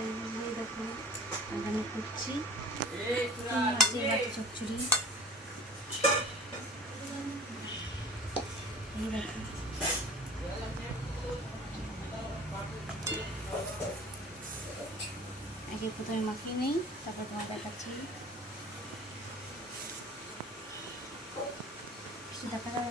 এই দেখো এখানে করছি চচ্চড়ি। এই দেখো আগে প্রথমে মাখিয়ে নেই, তারপর তোমার দেখাচ্ছি। দেখা যাবে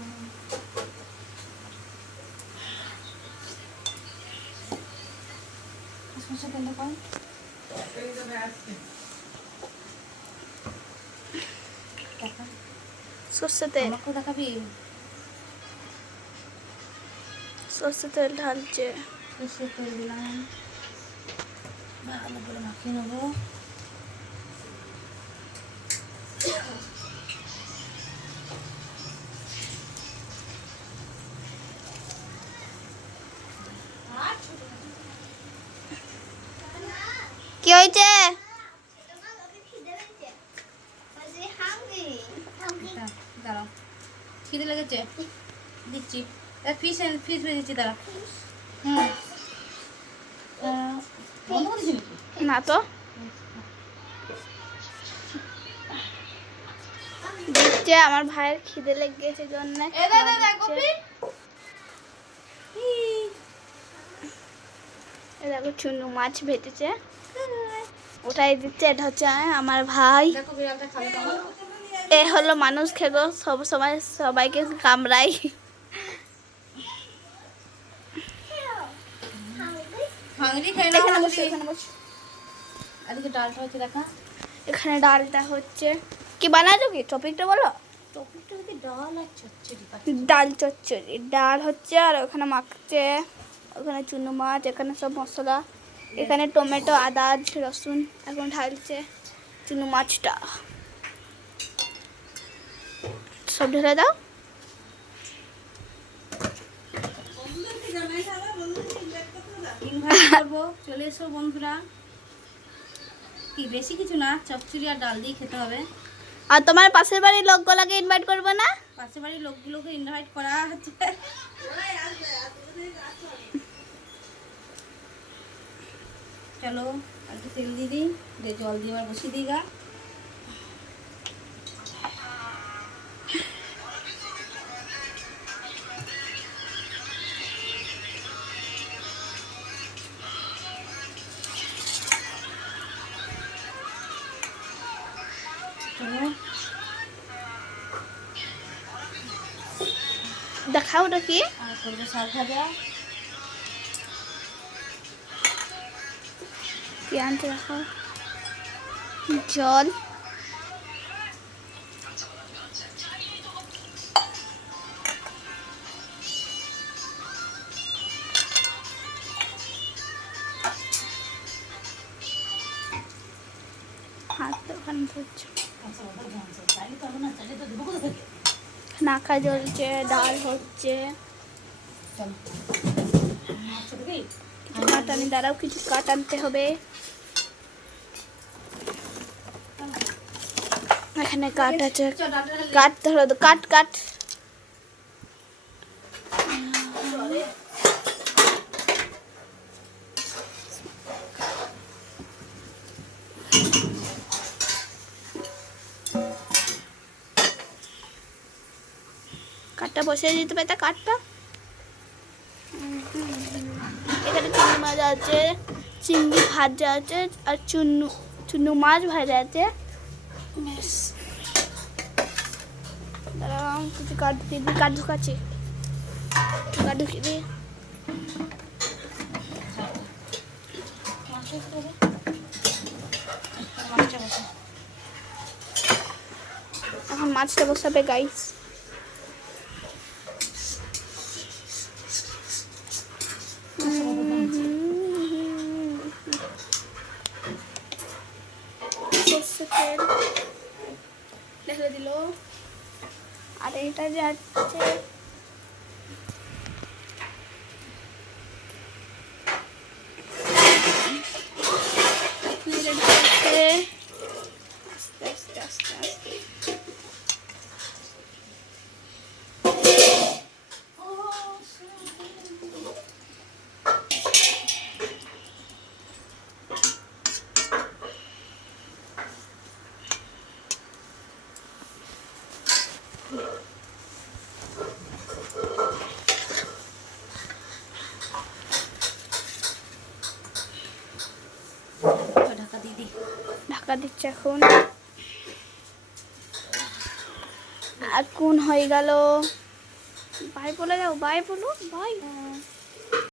সর্ষে তেল, আমাকেও দেখাবি। সর্ষে তেল ঢালছে। সর্ষের তেল দিলাম, ভালো করে মাখিয়ে নেবো। কি হয়েছে? দাঁড়াও, খিদে লেগেছে, দিচ্ছি। ফিস ফিস ভেজেছি, দাঁড়া। বন্ধ করে দিচ্ছি নাকি? না তো, দিচ্ছে। আমার ভাইয়ের খিদে লেগেছে জন্য দেখো চুনো মাছ ভেজেছে, ওটাই দিচ্ছে। এটা হচ্ছে আমার ভাই। এ হলো মানুষ খেগো, সব সময় সবাইকে কামড়াই। ডালটা হচ্ছে দেখা, এখানে ডালটা হচ্ছে। কি বানাচ্ছো? কি টপিকটা বলো। টপিকটা হচ্ছে ডাল আর চচ্চড়ি। ডাল চচ্চড়ি, ডাল হচ্ছে, আর ওখানে মাখছে, ওখানে চুনো মাছ, এখানে সব মশলা, এখানে টমেটো, আদা, রসুন, এখন ঢালছে চুনো মাছটা। সব ঢেলে দাও। ইনভাইট করবো, চলে এসো বন্ধুরা। কি বেশি কিছু না, চচ্চড়ি আর ডাল দিয়ে খেতে হবে। আর তোমার পাশের বাড়ির লোকগুলোকে ইনভাইট করবো না? পাশের বাড়ির লোকগুলোকে ইনভাইট করা হচ্ছে। চলো আর একটু তেল দিয়ে দিই, দিয়ে জল দিয়ে আবার বসিয়ে দিই গা। দেখাও ওটা কি। আর করবো শাক ভাজা। কি আনতে রাখো, জল, হাত ওখানে ধরছে, নাকা জ্বলছে, ডাল হচ্ছে। কাটানি, দাঁড়াও, কিছু কাট আনতে হবে। এখানে কাট আছে, কাট ধরো, কাট কাট। কাঠটা বসিয়ে দিতে পারে, কাঠটা। এখানে চিংড়ি মাছ আছে, চিংড়ি ভাজা আছে, আর চুনো মাছ ভাজা আছে। দাঁড়াও, কিছু কাঠ দিয়ে দিই, কাঠ ঢুকাচ্ছি, কাঠ ঢুকিয়ে দিই। এখন মাছটা বসাবে গাইস। দেখে দিল, আর এটা যাচ্ছে আস্তে আস্তে আস্তে আস্তে। ঢাকা দিচ্ছে এখন। এখন হয়ে গেল। বাই বলে যাও, বাই বলো, বাই।